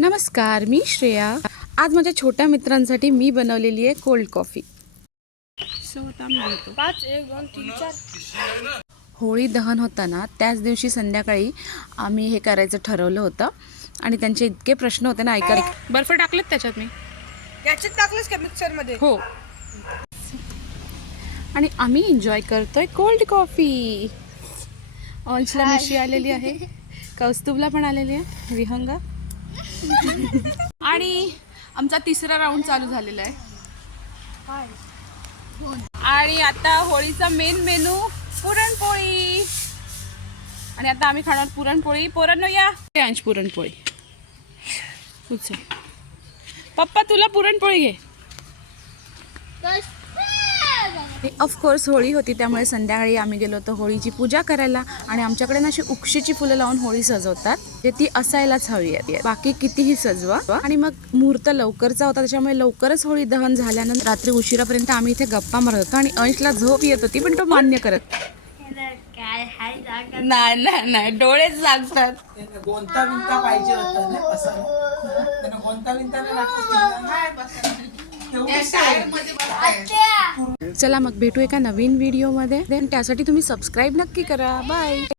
नमस्कार, मी श्रेया। आज माझ्या छोट्या मित्रांसाठी मी बनवलेली आहे कोल्ड कॉफी। पाच 1 2 3 4 होळी दहन होताना त्याच दिवशी संध्याकाळी आम्ही हे करायचं ठरवलं होतं आणि त्यांचे इतके प्रश्न होते ना ऐकायला। बर्फ टाकलेत त्याच्यात मी? याच्यात टाकलंस का मिक्सर मध्ये? हो। आणि आम्ही एन्जॉय करतोय कोल्ड कॉफी। अंशला मिशी आलेली आहे, कौस्तुभला पण आलेली आहे, विहंगा आणि आमचा तिसरा राऊंड चालू झालेला आहे। आणि आता होळीचा मेन मेनू पुरणपोळी। आणि आता आम्ही खाणार पुरणपोळी। पोरांनो या, अंश पुरणपोळी उचल। पप्पा तुला पुरणपोळी घे। ऑफकोर्स होळी होती त्यामुळे संध्याकाळी आम्ही गेलो होतो होळीची पूजा करायला। आणि आमच्याकडे ना अशी उक्षीची फुलं लावून होळी सजवतात, जे ती असायलाच हवी आहे, बाकी कितीही सजवा। आणि मग मुहूर्त लवकरचा होता त्याच्यामुळे लवकरच होळी दहन झाल्यानंतर रात्री उशिरापर्यंत आम्ही इथे गप्पा मारत होतो आणि अंशला झोप येत होती पण तो मान्य करत नाही, डोळेच लागतात। गोंता विंता पाहिजे होतं ना, असं त्यांना गोंता विंता नाही चला मग भेटू एका नवीन व्हिडिओमध्ये। त्यासाठी तुम्ही सबस्क्राईब नक्की करा। बाय।